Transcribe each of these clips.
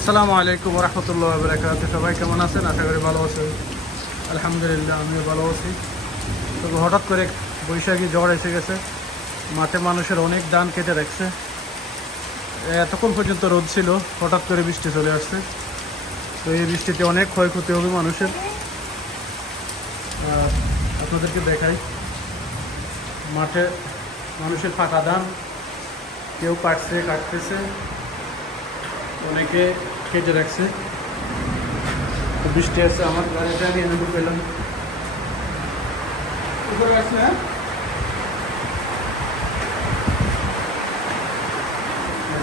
আসসালামু আলাইকুম রহমতুল্লাহ বরকাত। সবাই কেমন আছেন? আশা করি ভালো আছেন। আলহামদুলিল্লাহ আমিও ভালো আছি। তবে হঠাৎ করে বৈশাখী ঝড় এসে গেছে, মাঠে মানুষের অনেক ধান কেটে রাখছে। এতক্ষণ পর্যন্ত রোদ ছিল, হঠাৎ করে বৃষ্টি চলে আসছে। তো এই বৃষ্টিতে অনেক ক্ষয়ক্ষতি হবে মানুষের। আপনাদেরকে দেখাই, মাঠে মানুষের ফাঁকা ধান কেউ কাটতেছে, অনেকে কেটে রাখছে। তো বৃষ্টি আছে, আমার গাড়িটা আমি এনে পেলাম উপরে আছে। হ্যাঁ,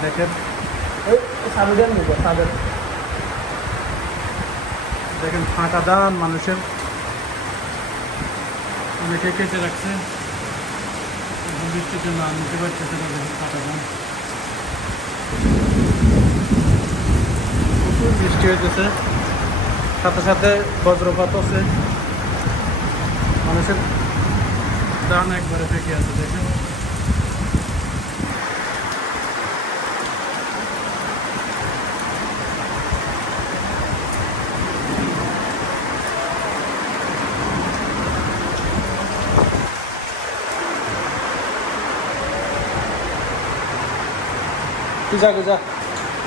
দেখেন দেখেন ফাঁকা ধান মানুষের অনেকে কেটে রাখছে। বৃষ্টির জন্য আনতে পারতেছে না। দেখেন ফাঁকা ধান, প্রচুর বৃষ্টি হইতেছে, সাথে সাথে বজ্রপাত আছে। মানুষের ধান একবারে ফেঁকে আছে। দেখেন যা যা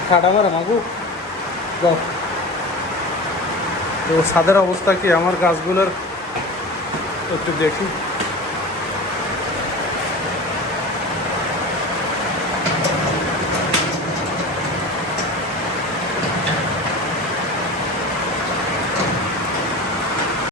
ঠাডা মারে মাগু যাও। তো ছাদের অবস্থা কি, আমার গাছগুলোর একটু দেখি।